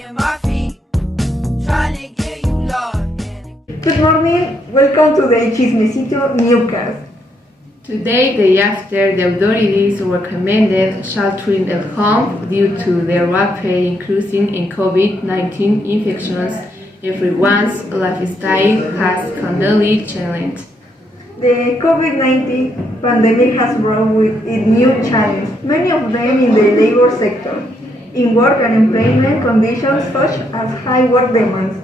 dragging my feet, trying to get you lost. Good morning, welcome to the Chismecito newscast. Today, day after the authorities recommended sheltering at home due to the rapid increase in COVID-19 infections, everyone's lifestyle has completely changed. The COVID-19 pandemic has brought with it new challenges, many of them in the labor sector, in work and employment conditions such as high work demands,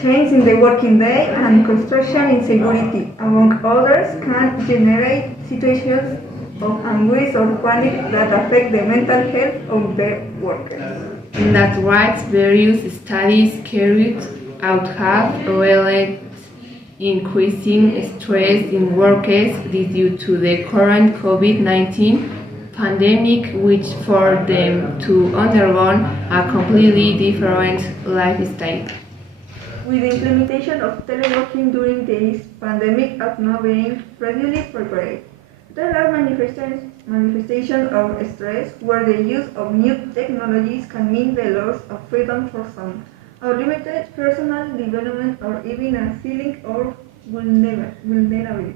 change in the working day, and construction insecurity, among others, can generate situations of anguish or panic that affect the mental health of the workers. That's right, various studies carried out have revealed increasing stress in workers due to the current COVID-19 pandemic, which forced them to undergo a completely different lifestyle. With the implementation of teleworking during this pandemic as not being readily prepared, there are manifestations of stress where the use of new technologies can mean the loss of freedom for some, or limited personal development, or even a feeling of vulnerability.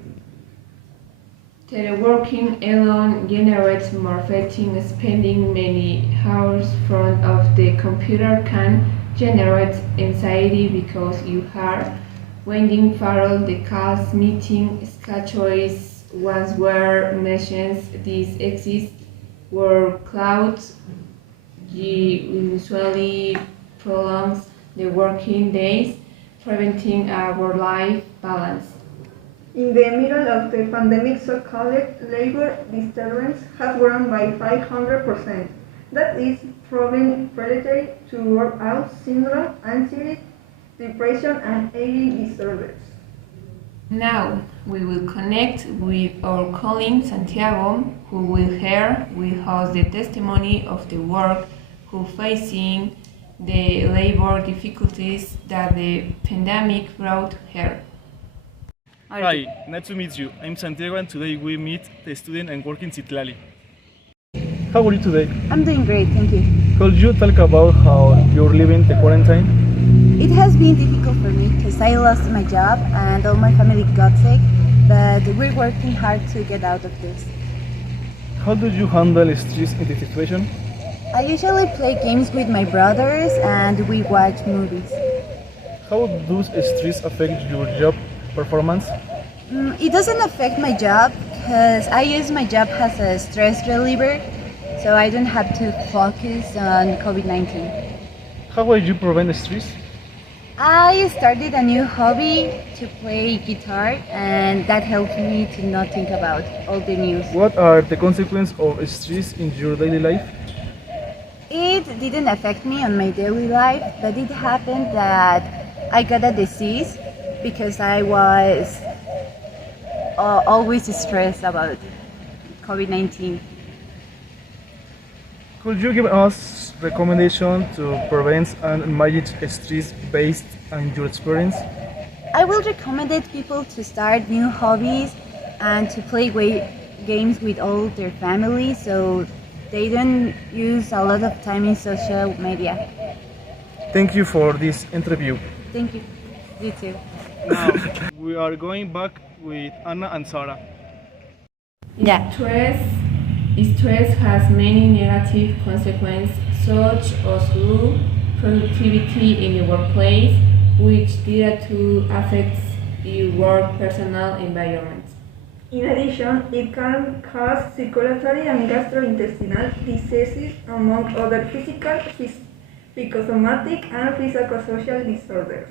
Teleworking alone generates more fatigue. Spending many hours in front of the computer can generate anxiety because you are waiting for all the calls, meeting schedules once were mentioned. These exist where clouds usually prolongs the working days, preventing a work-life balance. In the middle of the pandemic, so-called labor disturbance has grown by 500%. That is problem related to work-out syndrome, anxiety, depression, and eating disorders. Now we will connect with our colleague Santiago, who will share with us the testimony of the work who facing the labor difficulties that the pandemic brought her. Hi, nice to meet you. I'm Santiago and today we meet the student and work in Citlali. How are you today? I'm doing great, thank you. Could you talk about how you're living the quarantine? It has been difficult for me because I lost my job and all my family got sick, but we're working hard to get out of this. How do you handle stress in this situation? I usually play games with my brothers and we watch movies. How does stress affect your job performance? It doesn't affect my job because I use my job as a stress reliever, so I don't have to focus on COVID-19. How will you prevent stress? I started a new hobby to play guitar, and that helps me to not think about all the news. What are the consequences of stress in your daily life? It didn't affect me on my daily life, but it happened that I got a disease because I was always stressed about COVID-19. Could you give us recommendations to prevent and manage stress based on your experience? I will recommend people to start new hobbies and to play games with all their family so they don't use a lot of time in social media. Thank you for this interview. Thank you. You too. Now, we are going back with Anna and Sarah. Yeah. Stress has many negative consequences, such as low productivity in the workplace, which directly affects your work personal environment. In addition, it can cause circulatory and gastrointestinal diseases, among other physical, psychosomatic, and psychosocial disorders.